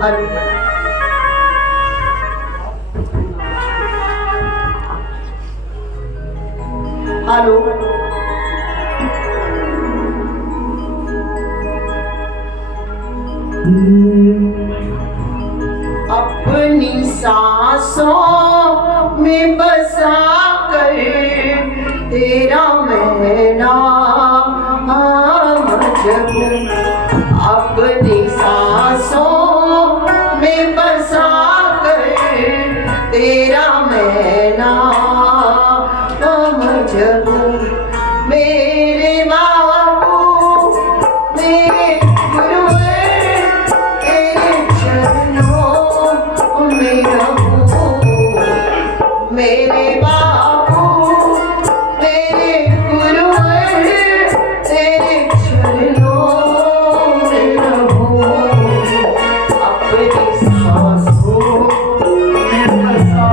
Hello, अपनी सांसों में बसा कर तेरा मैं नाम जप, अपनी सांसों में बसा कर तेरा मैं नाम जप। मेरे बाबू मेरे गुरुवर तेरे चरणों में रहूं, मेरे बाबू मेरे गुरुवर तेरे चरणों में रहूं, अपनी सांसों में बसा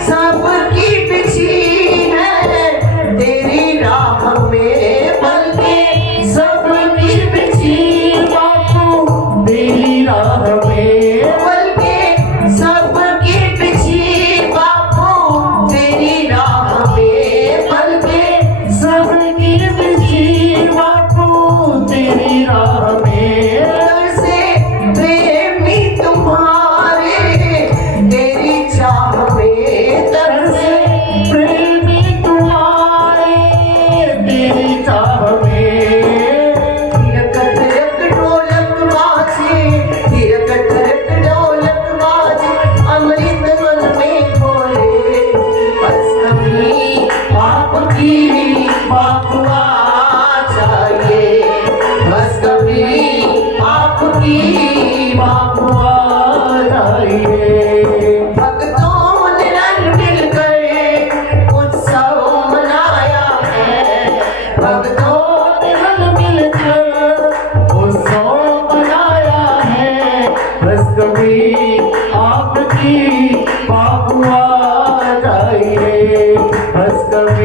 सबकी बिछी है तेरी राह।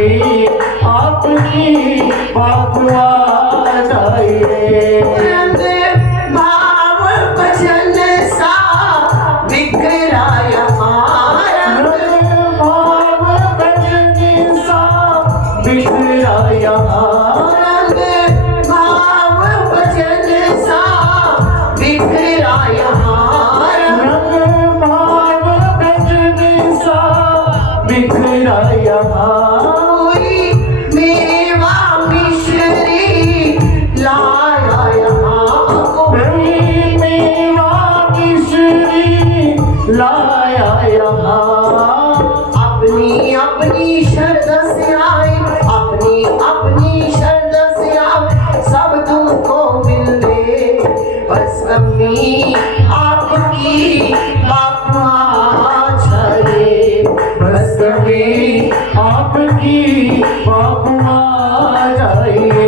कभी आपकी बात आए। रंग भाव भजन सा बिखरा यहाँ, रंग भाव भजन सा बिखरा यहाँ, रंग भाव भजन सा बिखरा यहाँ, रंग भाव भजन सा बिखरा यहाँ। कोई मेवा मिश्री लाया यहाँ, कोई मेवा मिश्री लाया यहाँ। अपनी अपनी श्रद्धा से आए, अपनी अपनी श्रद्धा से आए, सब तुमको मिल दे, बस कभी आपकी बापुआ चाहिए, बस कभी आपकी बापुआ जाइए।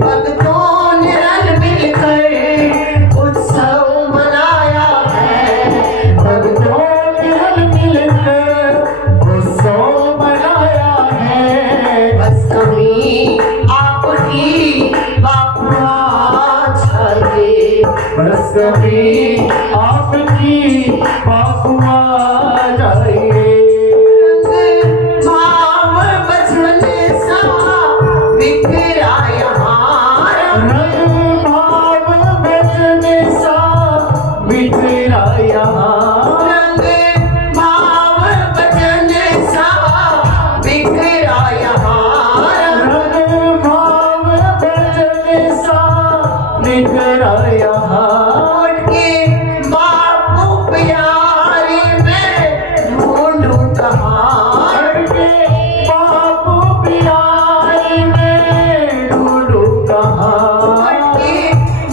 भक्तों ने रल मिलकर उत्सव मनाया है, भक्तों ने रल मिलकर उत्सव मनाया है। बस कभी आपकी बापुआ चाहिए, बस कभी आपकी बापुआ जाइए। भाव भजन सा बिखरा यहाँ, रंग भाव भजन सा बिखरा यहाँ, रंग भाव भजन सा बिखरा यहाँ, रंग भाव भजन सा बिखरा यहाँ। लौट के बापू प्यारे में ढूंढूं कहाँ, के बापू प्यारे में ढूंढूं कहाँ, के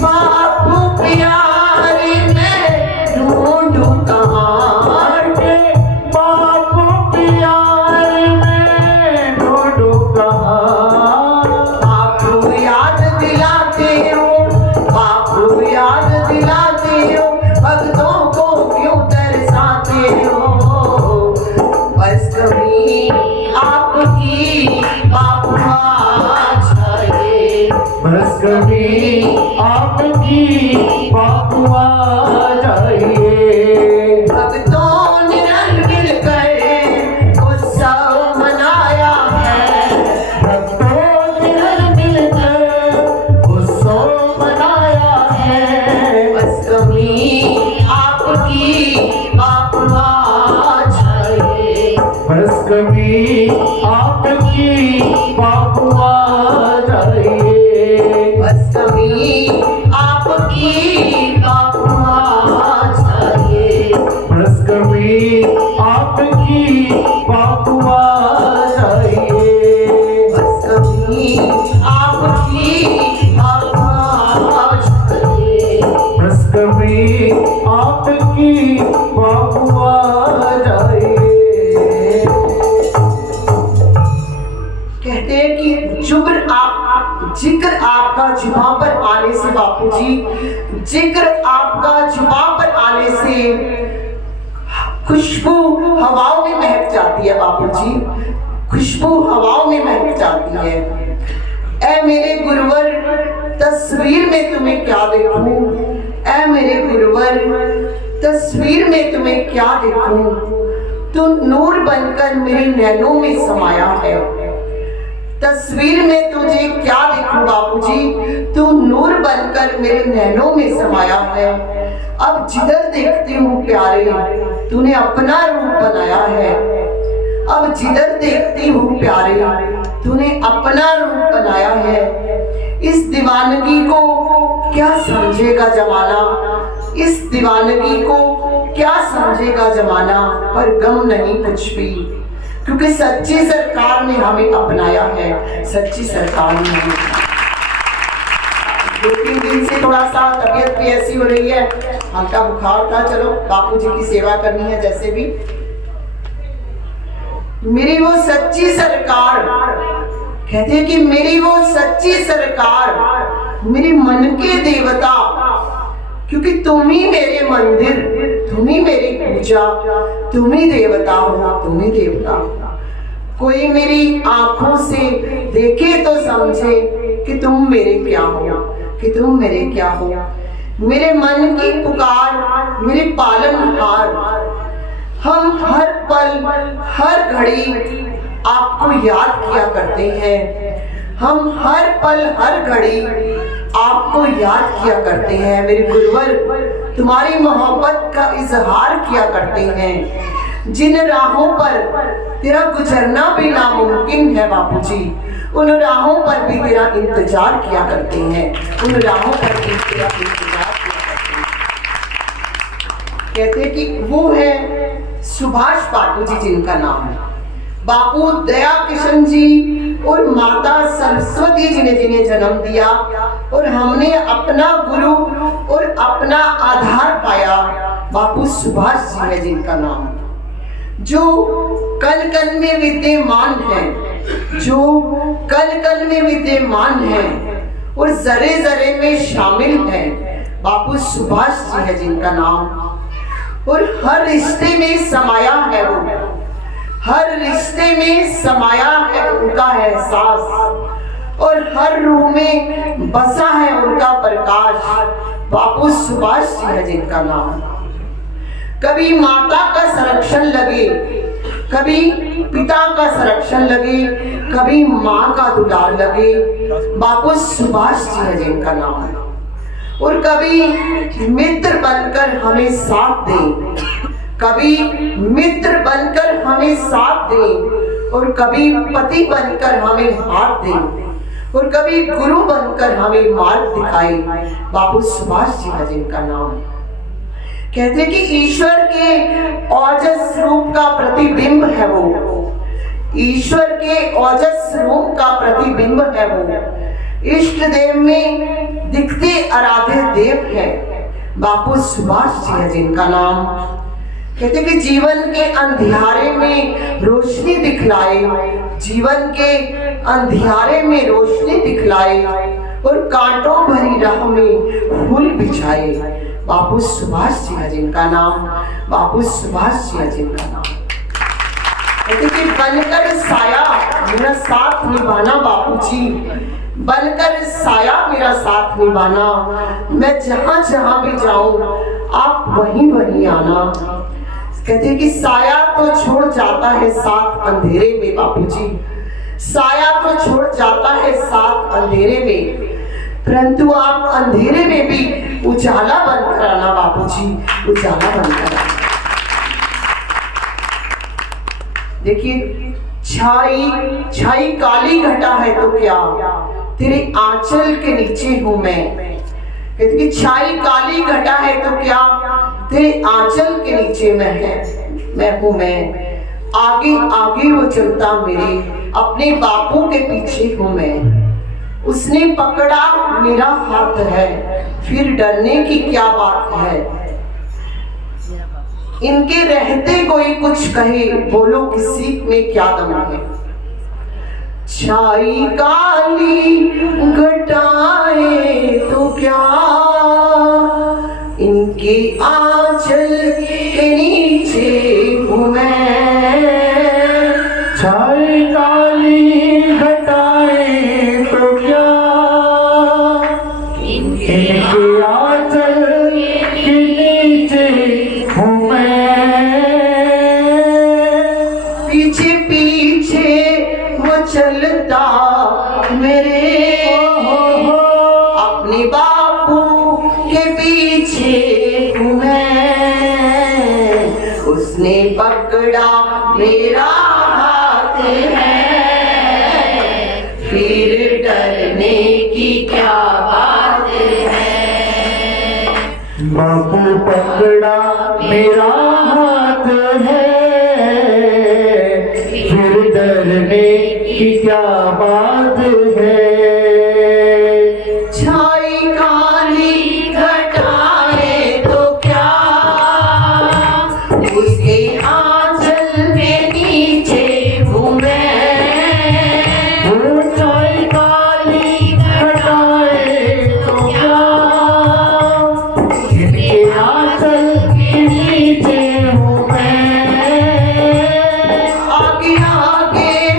बापू प्यारे में ढूंढूं कहाँ, के बापू प्यारे में ढूंढूं कहाँ। बापू याद दिलाते हो, बापू याद दिलाते हो, भक्तों को क्यों तरसाते हो, बस कभी आपकी बापुआ चाहिए, बस कभी आपकी बापुआ जाइए। भक्तों ने रल मिलकर उत्सव मनाया है, भक्तों ने रल मिलकर उत्सव मनाया है। बस कभी आपकी बापुआ चाहिए, बस कभी आपकी बापुआ जाइए। बस कभी आपकी बापुआ चाहिए, बस कभी आपकी बापुआ जाइए। बस कभी आपकी बापुआ चाहिए, बस कभी आपकी बापुआ जाइए। कहते हैं कि जिक्र आपका जुबां पर आने से बापू जी, जिक्र आपका जुबां पर आने से खुशबू हवाओं में महक जाती है बापू जी, खुशबू हवाओं में महक जाती है। ऐ मेरे गुरुवर तस्वीर में तुम्हें क्या देखूं, ऐ मेरे गुरुवर तस्वीर में तुम्हें क्या देखूं, तू नूर बनकर मेरे नैनों में समाया है। तस्वीर में तुझे क्या देखूं बापूजी, तू नूर बनकर मेरे नैनों में समाया है। अब जिधर देखती हूँ प्यारे तूने अपना रूप बनाया है, अब जिधर देखती हूँ प्यारे तूने अपना रूप बनाया है। इस दीवानगी को क्या समझेगा जमाना, इस दीवानगी को क्या समझेगा जमाना, पर गम नहीं कुछ भी, क्योंकि सच्ची सरकार ने हमें अपनाया है, सच्ची सरकार ने हमें। 2-3 दिन से थोड़ा सा तबीयत भी ऐसी हो रही है, हल्का बुखार था, चलो बापूजी की सेवा करनी है जैसे भी। मेरी वो सच्ची सरकार, कहते हैं कि मेरी वो सच्ची सरकार, मेरे मन के देवता, क्योंकि तुम ही मेरे मंदिर, तुम ही मेरी पूजा, तुम ही देवता हो, तुम ही देवता हो। कोई मेरी आंखों से देखे तो समझे कि तुम मेरे क्या हो, कि तुम मेरे क्या हो। मेरे मन की पुकार मेरे पालनहार, हम हर पल हर घड़ी आपको याद किया करते हैं। हम हर पल हर घड़ी आपको याद किया करते हैं। मेरे गुरुवर तुम्हारी मोहब्बत का इजहार किया करते हैं। जिन राहों पर तेरा गुजरना भी नामुमकिन है बापूजी, उन राहों पर भी तेरा इंतजार किया करते हैं, उन राहों पर भी तेरा इंतजार किया करते हैं। कहते हैं कि वो है सुभाष बापू जी, जिनका नाम है बापू दया किशन जी और माता सरस्वती जी ने जिन्हें जन्म दिया, और हमने अपना गुरु और अपना आधार पाया बापू सुभाष जी है, जिनका नाम, जो कल कल में विद्यमान है, जो कल कल में विद्यमान है और जरे जरे में शामिल है। बापू सुभाष जी है, जिनका नाम, और हर रिश्ते में समाया है वो, हर रिश्ते में समाया है उनका एहसास, और हर रूह में बसा है उनका प्रकाश। बापू सुभाष जी है, जिनका नाम। कभी माता का संरक्षण लगे, कभी पिता का संरक्षण लगे, कभी माँ का दुलार लगे, बापू सुभाष जी है, जिनका नाम। और कभी मित्र बनकर हमें साथ दे, कभी मित्र बनकर हमें साथ दे, और कभी पति बनकर हमें हाथ दे, और कभी गुरु बनकर हमें मार्ग दिखाए। बापू सुभाष जी है, जिनका नाम। कहते कि ईश्वर के ओजस रूप का प्रतिबिंब है वो, ईश्वर के ओजस रूप का प्रतिबिंब है वो, इष्ट देव में दिखते आराध्य देव है। बापू सुभाष जी है, जिनका नाम। कहते कि जीवन के अंधियारे में रोशनी दिखलाए, जीवन के अंधियारे में रोशनी दिखलाए, और कांटों भरी राह में फूल बिछाए। बापू सुभाष जी है, जिनका नाम। बापू सुभाष जी है, जिनका नाम। कहते कि बनकर साया मेरा साथ निभाना बापू जी, बनकर साया मेरा साथ निभाना, मैं जहां जहां भी जाऊं आप वहीं वहीं आना। कहते कि साया तो छोड़ जाता है साथ अंधेरे में बापूजी, साया तो छोड़ जाता है साथ अंधेरे में, परंतु आप अंधेरे में भी उजाला बनकर आना बापूजी, उजाला बनकर आना। देखिए, छाई छाई काली घटा है तो क्या, तेरे आंचल के नीचे हूं मैं। कहते कि छाई काली घटा है तो क्या, तेरे आंचल के नीचे मैं हूं मैं। आगे आगे वो चलता मेरे, अपने बापू के पीछे हूं मैं। उसने पकड़ा मेरा हाथ है, फिर डरने की क्या बात है। इनके रहते कोई कुछ कहे, बोलो किसी में क्या दम है। छाई काली घटाए तो क्या, इनके आंचल के नीचे हूँ मैं। छाई काली घटाए तो क्या, इनके आंचल के नीचे हूँ मैं। पीछे पीछे वो चलता मेरे, अपने बापू के पीछे हूँ मैं। उसने पकड़ा मेरा हाथ है, फिर डरने की क्या बात है। बापू पकड़ा मेरा हाथ है, फिर डरने की क्या बात है। छाई काली घटाए तो क्या, उसके आंचल के नीचे हूँ मैं। वो छाई काली घटाए तो क्या, इनके आंचल के नीचे हूँ मैं। आगे आगे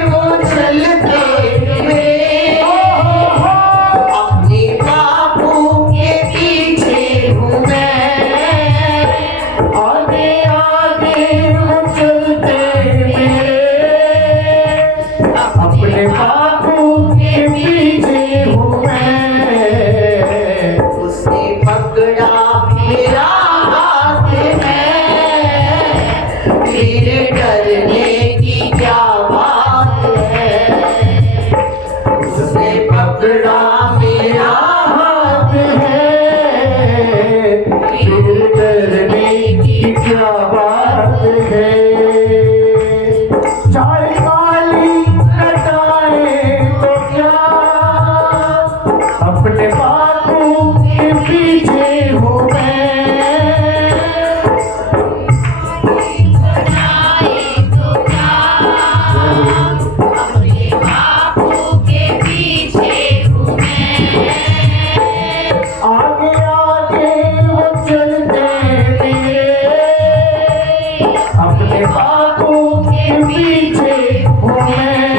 पीछे हूँ मैं,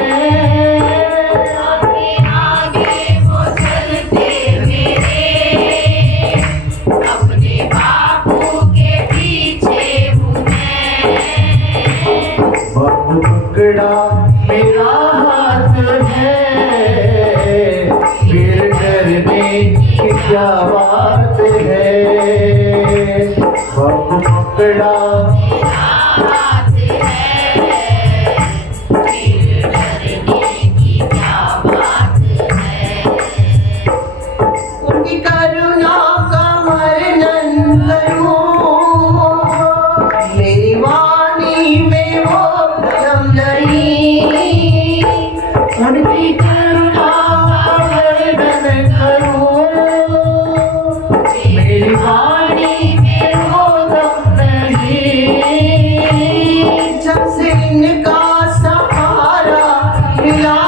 आगे वो चलते मेरे, अपने बापू के पीछे हूँ मैं। बापू पकड़ा मेरा हाथ है, फिर डरने की क्या बात है। बापू पकड़ा हाथ है, फिर डरने की क्या बात है। उनकी करुणा का वर्णन करूं, मेरी वाणी में वो दम नहीं। उनकी करुणा का वर्णन करूं, मेरी वाणी में वो दम नहीं। जब से इनका सहारा मिला,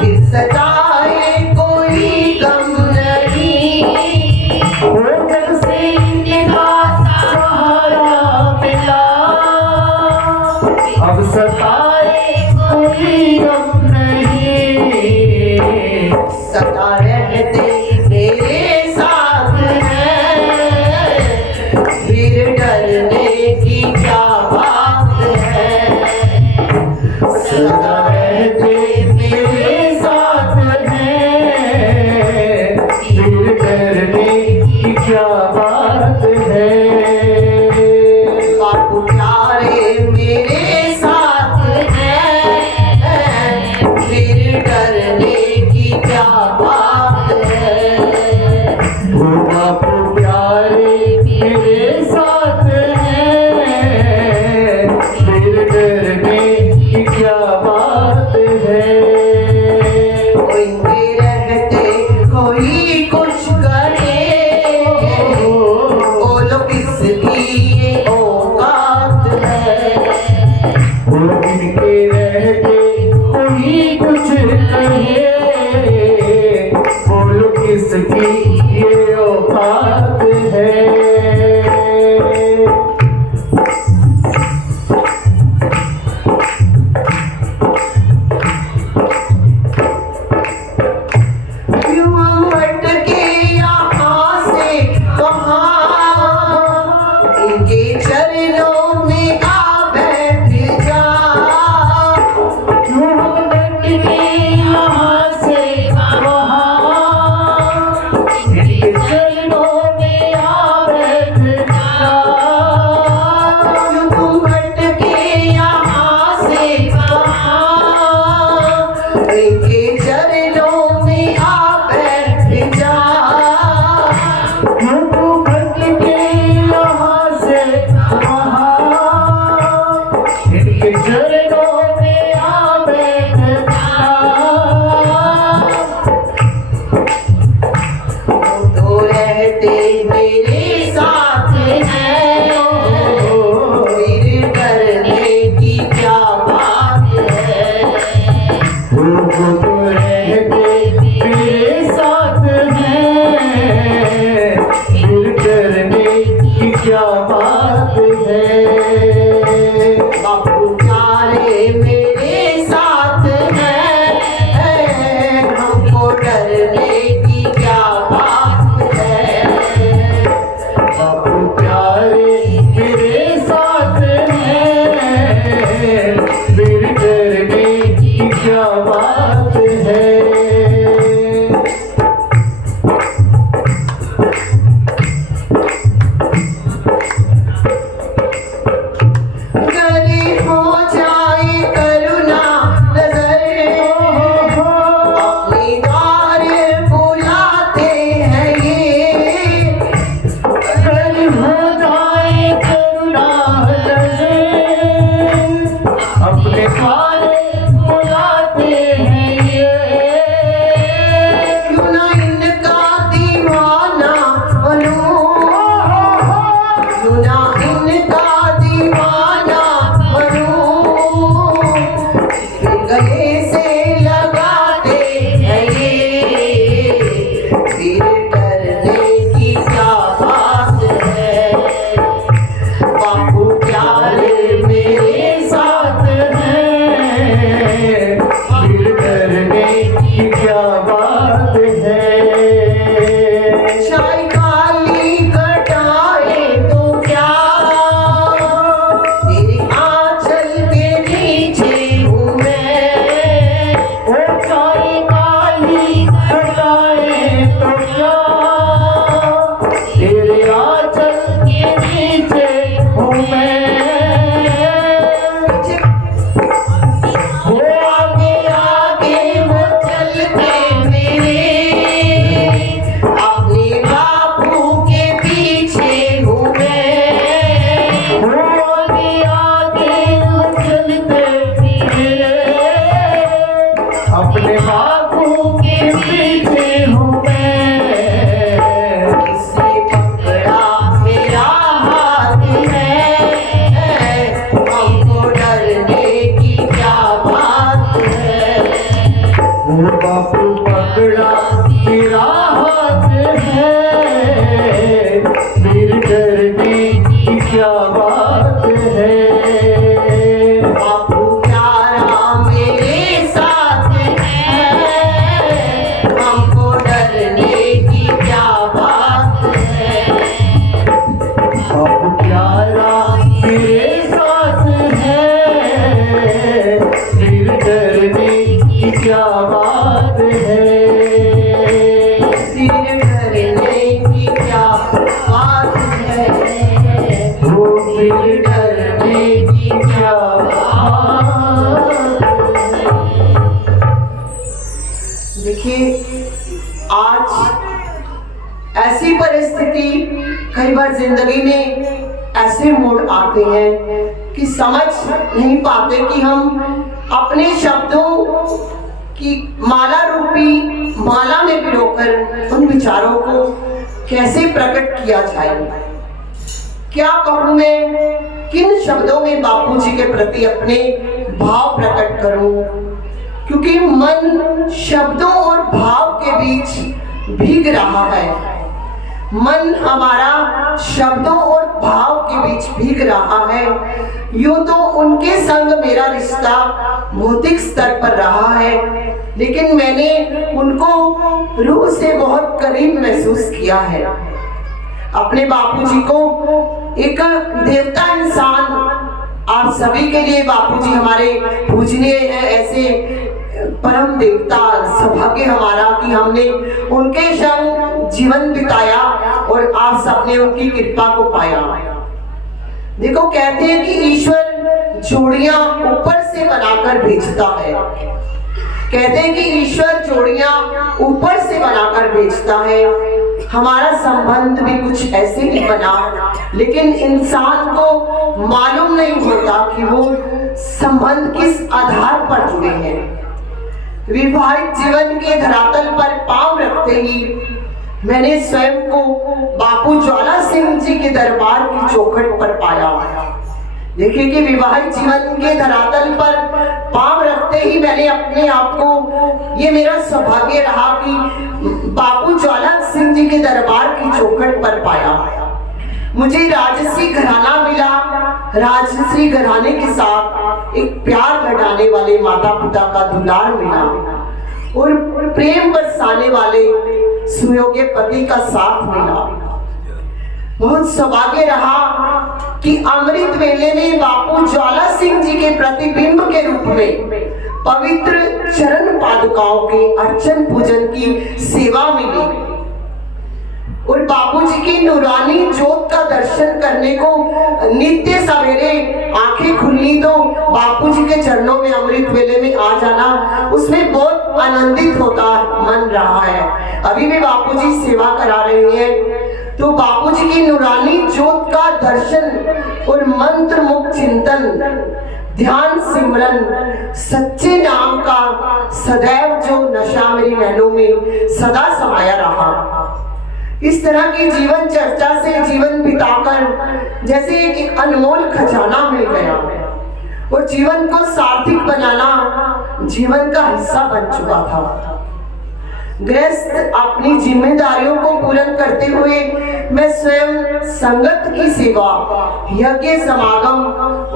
फिर सताए कोई गम नहीं। वो जब से इनका सहारा मिला, अब सताए कोई गम नहीं। सदा रहते मेरे साथ हैं, फिर डरने की क्या बात है। सदा रहते मेरे साथ हैं, फिर डरने की क्या बात है। बापू प्यारे मेरे साथ हैं, फिर डरने की क्या बात है। वो बापू प्यारे मेरे साथ हैं, फिर डरने की क्या बात है। उनके रहते कोई कुछ करे, बोलो किसकी ये औकात है। वो इनके रहते कोई कुछ कहे, बोलो किसकी ये औकात है। क्यों हम भटके यहाँ से वहाँ, इनके चरणों में आ बैठ जा। क्यों हम भटके यहाँ से वहाँ, इनके चरणों में आ बैठ जा। क्यों तुम भटके यहाँ से वहाँ, इनके चरणों में आ बैठ जा। क्यों तू भटके यहाँ से वहाँ, इनके चरणों में आ बैठ जा। तो रहते मेरे साथ हैं, फिर डरने की क्या बात है। वो तो रहते मेरे साथ हैं, फिर डरने की क्या बात है। बापू प्यारे देखिए, आज ऐसी परिस्थिति कई बार जिंदगी में ऐसे मोड़ आते हैं कि समझ नहीं पाते कि हम अपने शब्दों की माला रूपी माला में पिरोकर उन विचारों को कैसे प्रकट किया जाए। क्या कहूँ मैं, किन शब्दों में बापूजी के प्रति अपने भाव प्रकट करूं, क्योंकि मन शब्दों और भाव के बीच भीग रहा है। मन हमारा शब्दों और भाव के बीच भीग रहा है। यूं तो उनके संग मेरा रिश्ता भौतिक स्तर पर रहा है, लेकिन मैंने उनको रूह से बहुत करीब महसूस किया है। अपने बापूजी को एक देवता इंसान, आप सभी के लिए बापूजी हमारे पूजनीय हैं, ऐसे परम देवता। सौभाग्य हमारा कि हमने उनके संग जीवन बिताया और आप सबने उनकी कृपा को पाया। देखो, कहते हैं कि ईश्वर जोड़ियां ऊपर से बनाकर भेजता है। कहते हैं कि ईश्वर जोड़ियां ऊपर से बनाकर भेजता है। हमारा संबंध भी कुछ ऐसे ही बना, लेकिन इंसान को मालूम नहीं होता कि वो संबंध किस आधार पर जुड़े हैं। विवाहित जीवन के धरातल पर पांव रखते ही मैंने स्वयं को बापू ज्वाला सिंह जी के दरबार की चौखट पर पाया। देखिए कि विवाहित जीवन के धरातल पर पांव रखते ही मैंने अपने आप को, ये मेरा सौभाग्य रहा कि बापू ज्वाला सिंह जी के दरबार की चौखट पर पाया। मुझे राजसी घराना मिला। राजसी घराने के साथ एक प्यार लड़ाने वाले माता पिता का दुलार मिला और प्रेम बरसाने वाले सुयोग्य पति का साथ मिला। बहुत सौभाग्य रहा कि अमृत वेले में बापू ज्वाला सिंह जी के प्रतिबिंब के रूप में पवित्र चरण पादुकाओं के अर्चन पूजन की सेवा मिली और बापूजी की नूरानी जोत का दर्शन करने को नित्य सवेरे आंखें खुली तो बापूजी के चरणों में अमृत वेले में आ जाना, उसमें बहुत आनंदित होता मन रहा है। अभी भी बापूजी सेवा करा रहे हैं, तो बापूजी की नूरानी जोत का दर्शन और मंत्र मुक्त चिंतन, ध्यान सिमरन, सच्चे नाम का सदैव जो नशा मेरी नैनों में सदा समाया रहा। इस तरह की जीवन चर्चा से जीवन बिताकर जैसे एक अनमोल खजाना मिल गया और जीवन को सार्थक बनाना जीवन का हिस्सा बन चुका था। गृहस्थ अपनी जिम्मेदारियों को पूर्ण करते हुए मैं स्वयं संगत की सेवा, यज्ञ समागम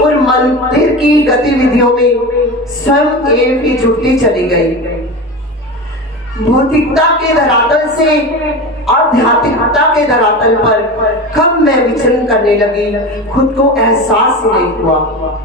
और मंदिर की गतिविधियों में स्वयं एक ही जुटती चली गई। भौतिकता के धरातल से आध्यात्मिकता के धरातल पर कब मैं विचरण करने लगी, खुद को एहसास ही नहीं हुआ।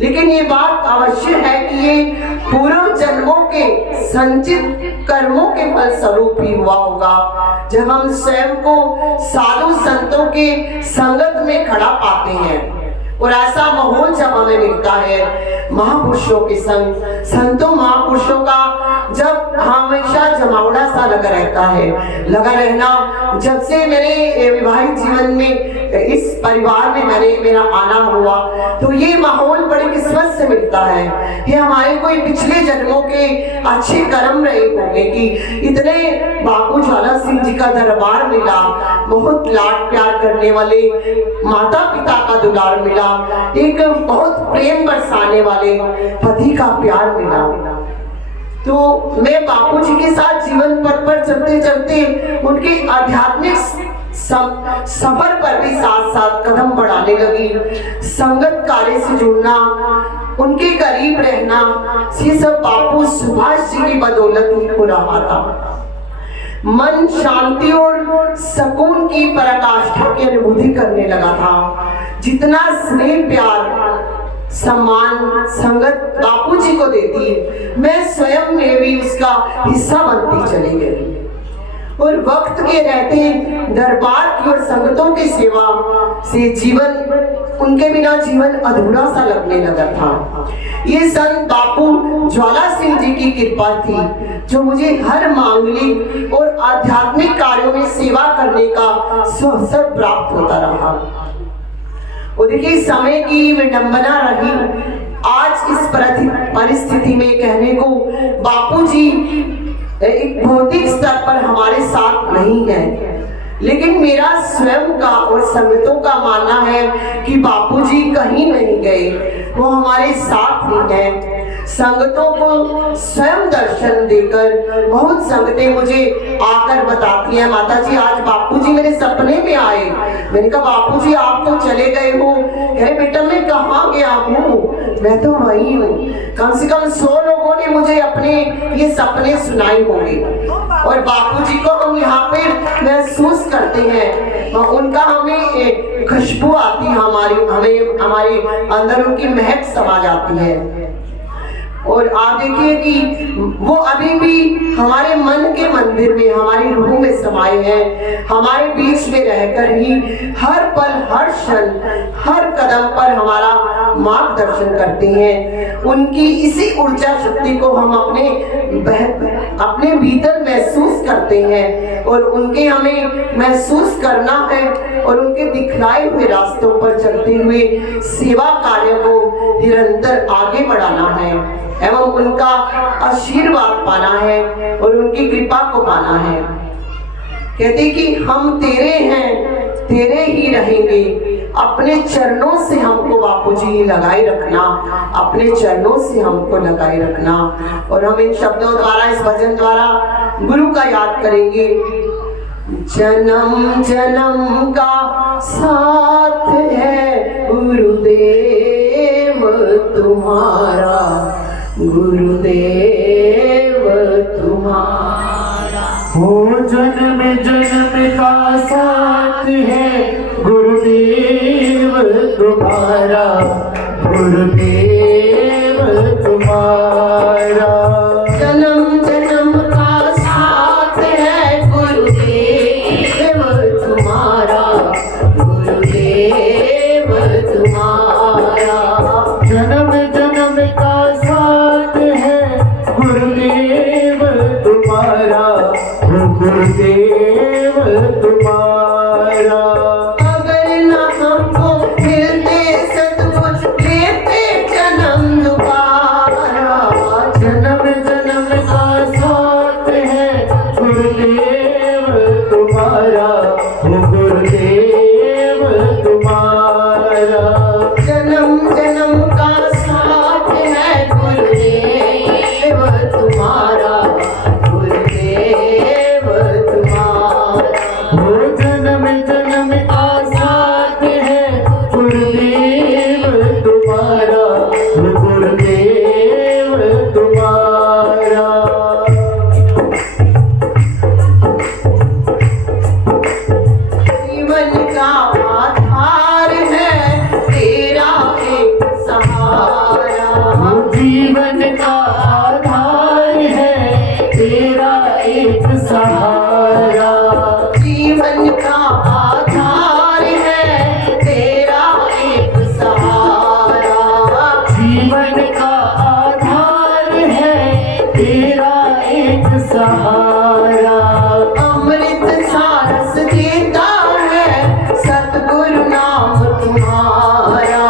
लेकिन ये बात अवश्य है कि ये पूर्व जन्मों के संचित कर्मों के फल स्वरूप ही हुआ होगा। जब हम स्वयं को साधु संतों के संगत में खड़ा पाते हैं और ऐसा माहौल जब हमें मिलता है महापुरुषों के संग, संतों महापुरुषों का जब हमेशा जमावड़ा सा लगा रहता है, लगा रहना। जब से मेरे विवाहित जीवन में इस परिवार में मेरा आना हुआ, तो ये माहौल बड़ी किस्मत से मिलता है। ये हमारे कोई पिछले जन्मों के अच्छे कर्म रहे होंगे कि इतने बापू ज्वाला सिंह जी का दरबार मिला, बहुत लाड प्यार करने वाले माता पिता का दुलार मिला, एक बहुत प्रेम बरसाने वाले पति का प्यार मिला। तो मैं बापूजी के साथ जीवन पथ पर चलते चलते उनके आध्यात्मिक सफर पर भी साथ साथ कदम बढ़ाने लगी। संगत कार्य से जुड़ना, उनके करीब रहना, ये सब बापू सुभाष जी की बदौलत ही हो रहा था। मन शांति और सुकून की पराकाष्ठा की अनुभूति करने लगा था। जितना स्नेह प्यार सम्मान संगत बापूजी को देती, मैं स्वयं में भी उसका हिस्सा बनती चली गई और वक्त के रहते दरबार की और संगतों की सेवा से जीवन उनके बिना जीवन अधूरा सा लगने लगा था। ये संत बापू ज्वाला सिंह जी की कृपा थी जो मुझे हर मांगलिक और आध्यात्मिक कार्यों में सेवा करने का अवसर प्राप्त होता रहा। और देखिए समय की विडंबना रही, आज इस परिस्थिति में कहने को बापूजी एक भौतिक स्तर पर हमारे साथ नहीं है, लेकिन मेरा स्वयं का और संगतों का मानना है कि बापूजी कहीं नहीं गए, वो हमारे साथ ही हैं। संगतों को स्वयं दर्शन देकर बहुत संगतें मुझे आकर बताती हैं, माता जी आज बापूजी मेरे सपने में आए। मैंने कहा बापूजी आप तो चले गए हो। कहे बेटा मैं कहाँ गया हूँ, मैं तो वही हूँ। कम से कम 100 लोगों ने मुझे अपने ये सपने सुनाए होंगे और बापूजी को हम यहाँ पे महसूस करते हैं, उनका हमें खुशबू आती है, हमारे अंदर उनकी महक समा जाती है। और आप देखिए कि वो अभी भी हमारे मन के मंदिर में, हमारी रूह में समाये हैं, हमारे बीच में रहकर ही हर पल हर क्षण हर कदम पर हमारा मार्गदर्शन करते हैं। उनकी इसी ऊर्जा शक्ति को हम अपने भीतर महसूस करते हैं और उनके हमें महसूस करना है और उनके दिखलाए हुए रास्तों पर चलते हुए सेवा कार्य को निरंतर आगे बढ़ाना है एवं उनका आशीर्वाद पाना है और उनकी कृपा को पाना है। कहते कि हम तेरे हैं, तेरे ही रहेंगे, अपने चरणों से हमको बापूजी लगाए रखना, अपने चरणों से हमको लगाए रखना। और हम इन शब्दों द्वारा, इस भजन द्वारा गुरु का याद करेंगे। जन्म जन्म का साथ है गुरुदेव तुम्हारा, गुरुदेव तुम्हारा। हो जन्म जन्म का साथ है गुरुदेव तुम्हारा, गुरुदेव तुम्हारा। जन्म जन्म का साथ है गुरुदेव तुम्हारा, गुरुदेव तुम्हारा। जन्म जन्म का साथ है गुरुदेव तुम्हारा, गुरुदेव तुम्हारा। अगर न हमको मिलते सद्गुरु लेते जन्म दोबारा। जन्म जन्म का साथ है गुरुदेव तुम्हारा, गुरुदेव तुम्हारा। जन्म जन्म का साथ है गुरुदेव तुम्हारा, गुरुदेव तुम्हारा। हो जन्म जन्म का साथ है गुरुदेव तुम्हारा, गुरुदेव तुम्हारा। जीवन का आधार है तेरा एक सहारा। जीवन का आधार है तेरा एक सहारा। जीवन का आधार है तेरा एक सहारा। जीवन का आधार है तेरा एक सहारा। अमृत सारस देता है सतगुरु नाम तुम्हारा।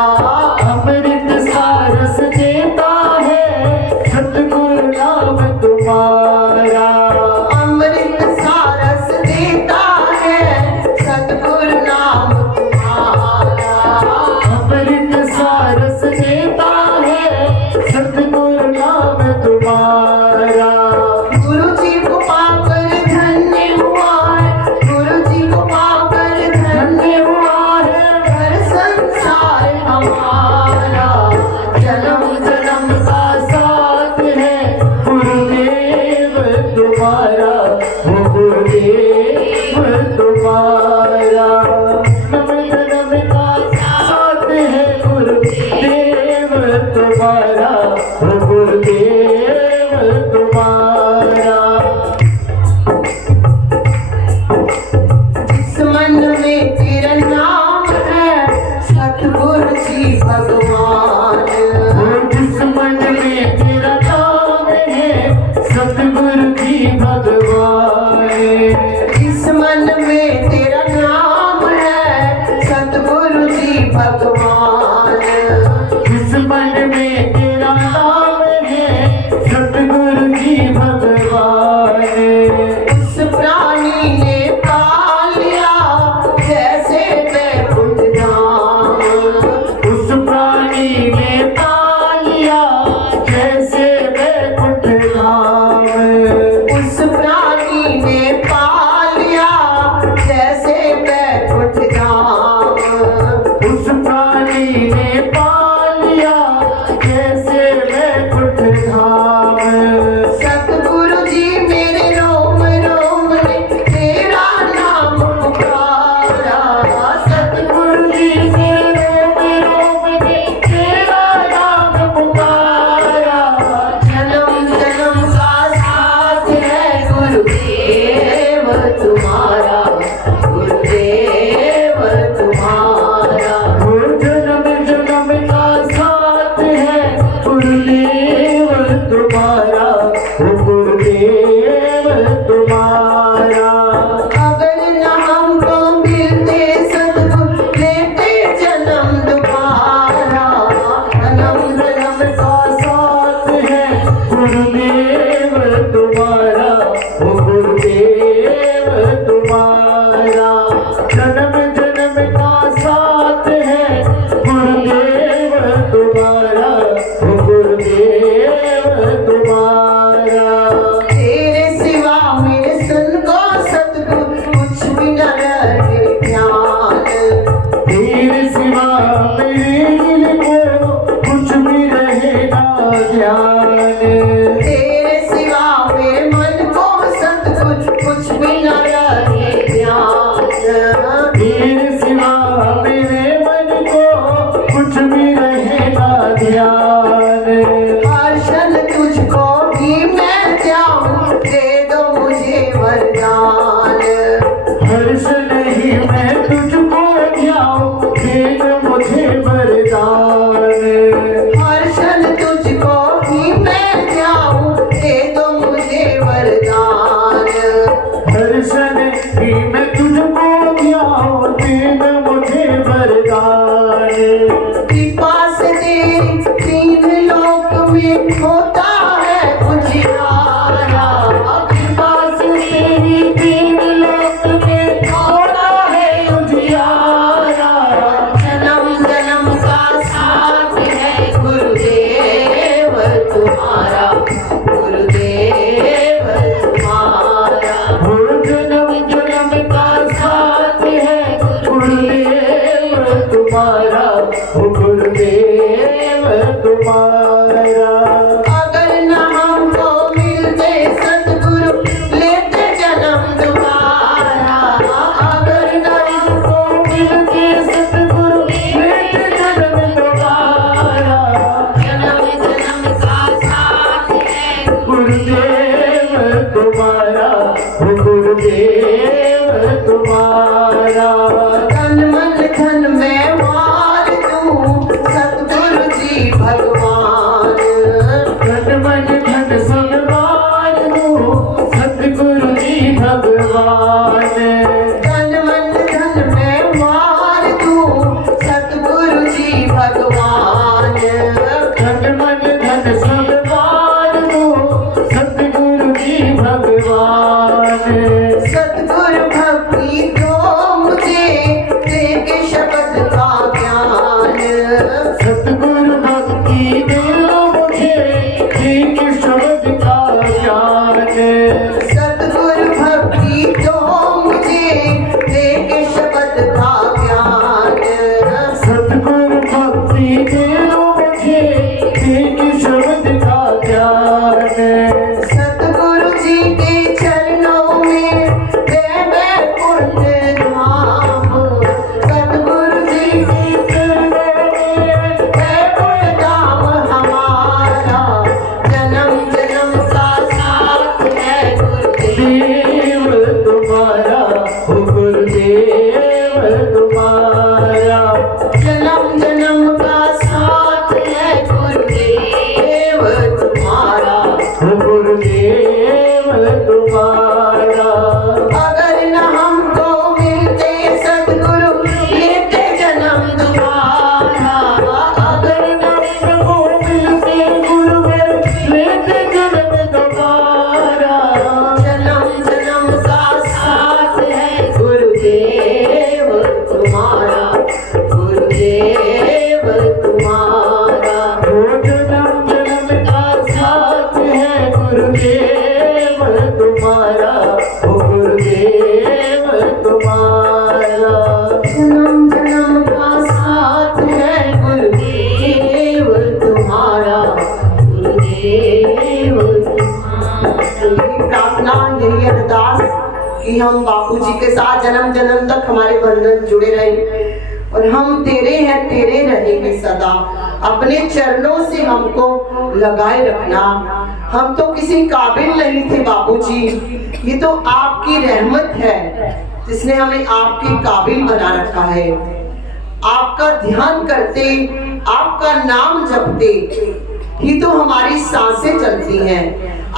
अमृत सारस देता है सतगुरु नाम तुम्हारा। अमृत सारस देता है सतगुरु नाम तुम्हारा। अमृत सारस देता है सतगुरु नाम तुम्हारा। गुरु जी को पाकर धन्य हुआ है, गुरु जी को पाकर धन्य हुआ है हर संसार हमारा। जन्म जन्म का साथ है गुरुदेव तुम्हारा, गुरुदेव तुम्हारा। जन्म जन्म का साथ है गुरुदेव तुम्हारा, गुरुदेव तुम्हारा। जिस मन में तेरा नाम है सतगुरु गुरुदेव तुम्हारा। तेरे सिवा मेरे सन को सतगुरु कुछ भी न रहे ध्यान। तेरे सिवा मेरे दिल को कुछ भी रहे ना ध्यान। तेरे सिवा मेरे मन को सतगुरु कुछ भी न रहे ध्यान। तेरे सिवा मेरे मन को कुछ भी रहे ना ध्यान। हर क्षण तुझको ही मैं जाऊं, दे दो मुझे वरदान। हर्ष नहीं मैं तुझको जाऊं, दे दो मुझे वरदान। हर क्षण तुझको ही मैं जाऊं, दे दो मुझे वरदान। हर्ष नहीं मैं तुझको जाऊं, दे दो मुझे वरदान। कृपा से तेरी तीन लोक में होता है उजियारा। कृपा से तेरी तीन लोक में होता है उजियारा। जन्म जन्म का साथ है गुरुदेव तुम्हारा, गुरुदेव तुम्हारा। वो जन्म जन्म का साथ है गुरुदेव तुम्हारा, वो गुरुदेव तुम्हारा। अगर न हमको मिलते सतगुरु लेते जन्म दोबारा। अगर न हमको मिलते सतगुरु लेते जन्म दोबारा। जन्म जन्म का साथ है गुरुदेव तुम्हारा, वो गुरुदेव तुम्हारा। तन मन धन में वार दूं सतगुरु जी भगवान। धन मन धन संवार दूं सतगुरु जी भगवान। तन मन धन में वार दूं सतगुरु जी भगवान। धन मन धन संवार दूं सतगुरु जी भगवान। सतगुरु भक्ति दो मुझे, देके शब्द का ज्ञान। सतगुरु भक्ति दो मुझे, ठीक शब्द का ज्ञान। सतगुरु भक्ति दो मुझे, देके शब्द का ज्ञान। सतगुरु भक्ति दो मुझे, ठीक शब्द का ज्ञान। सतगुरु जी के चरणों में दे मैं पुण्य धाम। सतगुरु जी के चरणों में दे पुण्य धाम हमारा। जन्म जन्म का साथ है गुरुदेव देव तुम्हारा, ओ गुरुदेव तुम्हारा। जन्म जन्म का साथ है गुरुदेव तुम्हारा। ओ गुरुदेव तुम्हारा। अगर न हमको मिलते सतगुरु लेते जन्म दोबारा। अगर न हमको मिलते गुरुवर लेते जन्म दोबारा। जन्म जन्म का साथ है गुरुदेव तुम्हारा, गुरुदेव तुम्हारा। वो जन्म जन्म का साथ है गुरुदेव तुम्हारा, ओ गुरुदेव तुम्हारा। जन्म जन्म का साथ है गुरुदेव तुम्हारा, गुरुदेव तुम्हारा। यही प्रार्थना, यही अरदास कि हम बापू जी के साथ जन्म जन्म तक हमारे बंधन जुड़े रहे और हम तेरे हैं, तेरे रहेंगे सदा। अपने चरणों से हमको लगाए रखना। हम तो किसी काबिल नहीं थे बापूजी, ये तो आपकी रहमत है जिसने हमें आपके काबिल बना रखा है। आपका ध्यान करते, आपका नाम जपते ही तो हमारी सांसें चलती हैं।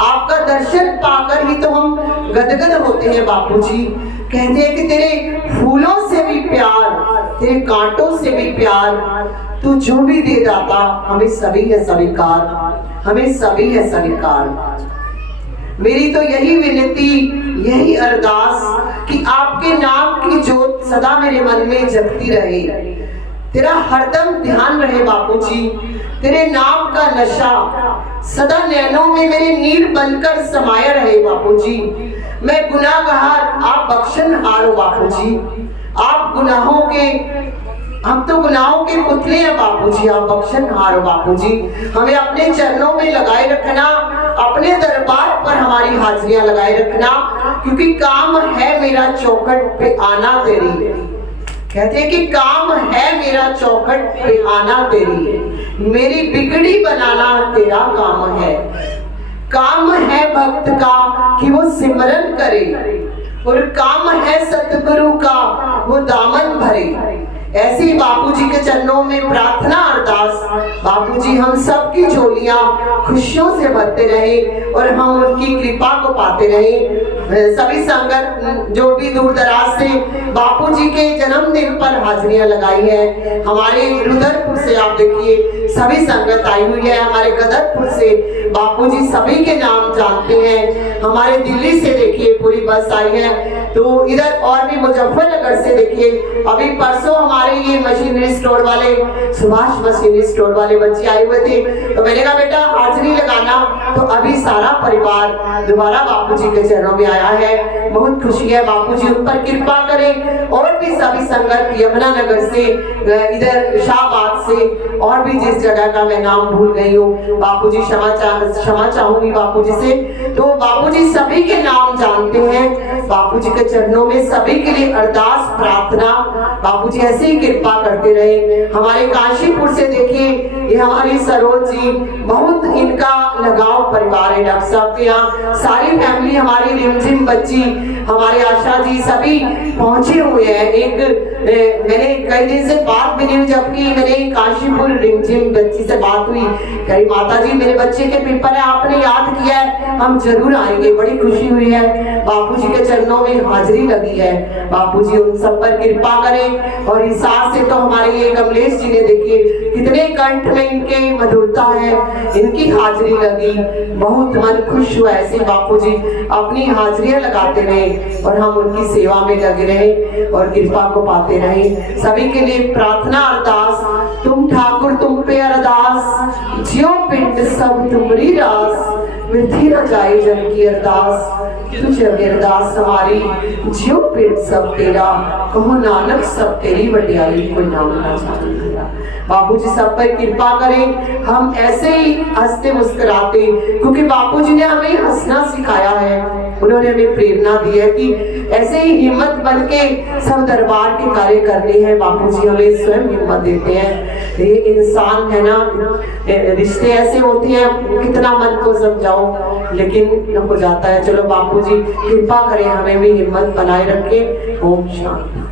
आपका दर्शन पाकर ही तो हम गदगद होते हैं बापूजी। कहते हैं कि तेरे फूलों से भी प्यार, तेरे कांटों से भी प्यार, तू जो भी दे दाता हमें सभी है स्वीकार, हमें सभी है स्वीकार। मेरी तो यही विनती, यही अरदास कि आपके नाम की जोत सदा मेरे मन में जगती रहे, तेरा हरदम ध्यान रहे बापूजी। तेरे नाम का नशा सदा नैनों में मेरे नीर बनकर समाया रहे बापूजी। मैं गुनाहगार, आप बख्शनहार हो बापूजी। आप गुनाहों के, हम तो गुनाहों के पुतले हैं बापूजी, आप बख्शनहार हो बापूजी। हमें अपने चरणों में लगाए रखना, अपने दरबार पर हमारी हाजिरियां लगाए रखना, क्योंकि काम है मेरा चौखट पे आना तेरी। कहते हैं कि काम है मेरा चौखट पे आना तेरी, मेरी बिगड़ी बनाना तेरा काम है। काम है भक्त का कि वो सिमरन करे, और काम है सतगुरु का वो दामन भरे। ऐसी बापूजी के चरणों में प्रार्थना अरदास, बापूजी हम सबकी झोलियां खुशियों से भरते रहे और हम उनकी कृपा को पाते रहे। सभी संगत जो भी दूर दराज से बापूजी के जन्मदिन पर हाजिरियां लगाई है, हमारे रुद्रपुर से आप देखिए सभी संगत आई हुई है, हमारे गदरपुर से बापूजी सभी के नाम जानते हैं, हमारे दिल्ली से देखिए पूरी बस आई है, तो इधर और भी मुजफ्फरनगर से देखिए अभी परसों हमारे ये मशीनरी स्टोर वाले, सुभाष मशीनरी स्टोर वाले बच्चे आए हुए थे। तो मैंने कहा बेटा हाजिरी लगाना, तो अभी सारा परिवार दोबारा बापूजी के चरणों में आया है। बहुत खुशी है, बापूजी उन पर कृपा करें। और भी सभी संगत यमुनानगर से, इधर शाहबाद से, और भी जिस जगह का मैं नाम भूल गई हूँ, बापूजी क्षमा चाहूंगी बापूजी से। तो बापूजी सभी के नाम जानते हैं, बापूजी के चरणों में सभी के लिए अरदास प्रार्थना, बापूजी ऐसे ही कृपा करते रहे। हमारे काशीपुर से देखिए ये हमारी सरोज जी, बहुत इनका लगाव परिवार है डॉक्टर साहब के यहाँ, सारी फैमिली हमारी रिमझिम बच्ची, हमारे आशा जी सभी पहुंचे हुए हैं। एक मैंने कई दिन से बात भी नहीं, जबकि मैंने काशीपुर रिमझिम बच्ची से बात हुई, कही माता जी मेरे बच्चे के पेपर है, आपने याद किया है, हम जरूर आएंगे। बड़ी खुशी हुई है, बापूजी के चरणों में हाजिरी लगी है, बापूजी उन सब पर कृपा करें। और हिसार से तो हमारे ये कमलेश जी ने देखिए कितने कंठ में इनके मधुरता है, इनकी हाजिरी लगी, बहुत मन खुश हुआ। ऐसे बापूजी अपनी हाजिरियां लगाते रहे और हम उनकी सेवा में लगे रहे और कृपा को पाते रहे। सभी के लिए प्रार्थना अरदास, तुम ठाकुर तुम पे अरदास, जियो पिंड सब तुमरी रास, मिथी न जाए जन की अरदास, तुझे अरदास हमारी, जियो पिंड सब तेरा, कहो नानक सब तेरी वड्याई, कोई नाम ना जाने तेरा। बापूजी सब पर कृपा करें, हम ऐसे ही हंसते मुस्कुराते, क्योंकि बापूजी ने हमें हंसना सिखाया है, उन्होंने हमें प्रेरणा दी है कि ऐसे ही हिम्मत बन के सब दरबार के कार्य करने हैं। बापूजी हमें स्वयं हिम्मत देते हैं। ये इंसान है ना, रिश्ते ऐसे होते हैं, कितना मन को समझाओ लेकिन हो जाता है। चलो बापूजी कृपा करें, हमें भी हिम्मत बनाए रखें। ओम शांति।